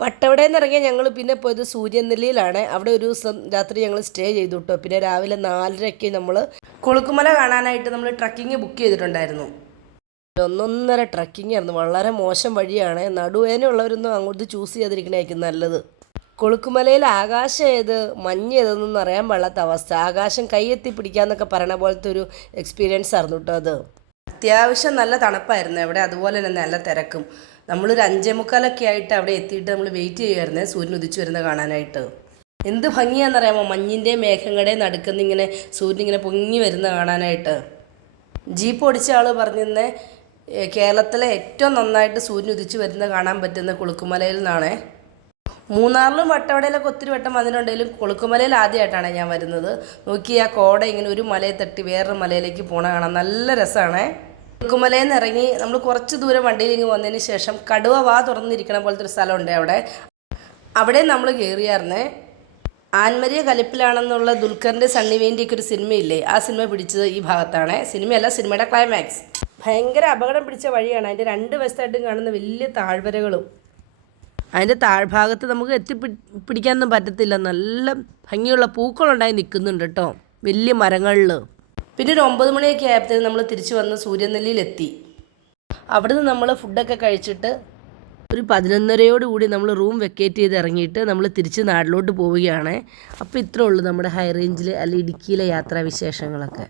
വട്ടവടയിൽ നിന്ന് ഇറങ്ങിയ ഞങ്ങൾ പിന്നെ പോയത് സൂര്യനെല്ലിയിലാണ്. അവിടെ ഒരു ദിവസം രാത്രി ഞങ്ങൾ സ്റ്റേ ചെയ്തു കേട്ടോ. പിന്നെ രാവിലെ 4:30 നമ്മൾ കൊളുക്കുമല കാണാനായിട്ട് നമ്മൾ ട്രക്കിങ് ബുക്ക് ചെയ്തിട്ടുണ്ടായിരുന്നു. ഒന്നൊന്നര ട്രക്കിംഗ് ആയിരുന്നു. വളരെ മോശം വഴിയാണ്. നടുവേദനയുള്ളവരൊന്നും അങ്ങോട്ട് ചൂസ് ചെയ്യാതിരിക്കണമായിരിക്കും നല്ലത്. കൊളുക്കുമലയിൽ ആകാശം ഏത് മഞ്ഞ് ഏതെന്നൊന്നും അറിയാൻ പാടില്ലാത്ത അവസ്ഥ. ആകാശം കൈയെത്തി പിടിക്കാമെന്നൊക്കെ പറയണ പോലത്തെ ഒരു എക്സ്പീരിയൻസ് ആയിരുന്നു കേട്ടോ അത്. അത്യാവശ്യം നല്ല തണുപ്പായിരുന്നു അവിടെ. അതുപോലെ തന്നെ നല്ല തിരക്കും. നമ്മളൊരു 5:45 ആയിട്ട് അവിടെ എത്തിയിട്ട് നമ്മൾ വെയിറ്റ് ചെയ്യുമായിരുന്നേ സൂര്യൻ ഉദിച്ചു വരുന്നത് കാണാനായിട്ട്. എന്ത് ഭംഗിയാണെന്നറിയാമോ, മഞ്ഞിൻ്റെയും മേഘങ്ങളുടെയും നടുക്കുന്ന് ഇങ്ങനെ സൂര്യൻ ഇങ്ങനെ പൊങ്ങി വരുന്ന കാണാനായിട്ട്. ജീപ്പ് ഓടിച്ച ആൾ പറഞ്ഞിരുന്നേ കേരളത്തിലെ ഏറ്റവും നന്നായിട്ട് സൂര്യൻ ഉദിച്ചു വരുന്നത് കാണാൻ പറ്റുന്ന കൊളുക്കുമലയിൽ നിന്നാണ്. മൂന്നാറിലും വട്ടവടയിലൊക്കെ ഒത്തിരി വട്ടം വന്നിട്ടുണ്ടെങ്കിലും കൊളുക്കുമലയിൽ ആദ്യമായിട്ടാണ് ഞാൻ വരുന്നത്. നോക്കി ആ കോട ഇങ്ങനെ ഒരു മലയെ തട്ടി വേറൊരു മലയിലേക്ക് പോണ കാണാൻ നല്ല രസമാണ്. കൊളുക്കുമലയിൽ നിന്ന് ഇറങ്ങി നമ്മൾ കുറച്ച് ദൂരം വണ്ടിയിൽ ഇങ്ങ് വന്നതിന് ശേഷം കടുവ വാ തുറന്നിരിക്കണ പോലത്തെ ഒരു സ്ഥലമുണ്ട് അവിടെ നമ്മൾ കയറിയായിരുന്നേ. ആൻമരിയ കലിപ്പിലാണെന്നുള്ള ദുൽഖറിൻ്റെ സണ്ണി വെയിൻ്റെയൊക്കെ ഒരു സിനിമയില്ലേ, ആ സിനിമ പിടിച്ചത് ഈ ഭാഗത്താണ്. സിനിമയല്ല, സിനിമയുടെ ക്ലൈമാക്സ്. ഭയങ്കര അപകടം പിടിച്ച വഴിയാണ്. അതിൻ്റെ 2 വശത്തായിട്ടും കാണുന്ന വലിയ താഴ്വരകളും. അതിൻ്റെ താഴ്ഭാഗത്ത് നമുക്ക് പിടിക്കാനൊന്നും പറ്റത്തില്ല. നല്ല ഭംഗിയുള്ള പൂക്കളുണ്ടായി നിൽക്കുന്നുണ്ട് കേട്ടോ, വലിയ മരങ്ങളിൽ. പിന്നെ ഒരു 9 മണിയൊക്കെ ആയപ്പോഴത്തേക്കും നമ്മൾ തിരിച്ച് വന്ന് സൂര്യനെല്ലിയിലെത്തി. അവിടുന്ന് നമ്മൾ ഫുഡൊക്കെ കഴിച്ചിട്ട് ഒരു 11:30 നമ്മൾ റൂം വെക്കേറ്റ് ചെയ്ത് ഇറങ്ങിയിട്ട് നമ്മൾ തിരിച്ച് നാട്ടിലോട്ട് പോവുകയാണ്. അപ്പോൾ ഇത്രേ ഉള്ളൂ നമ്മുടെ ഹൈ റേഞ്ചിൽ അല്ലെങ്കിൽ ഇടുക്കിയിലെ യാത്രാവിശേഷങ്ങളൊക്കെ.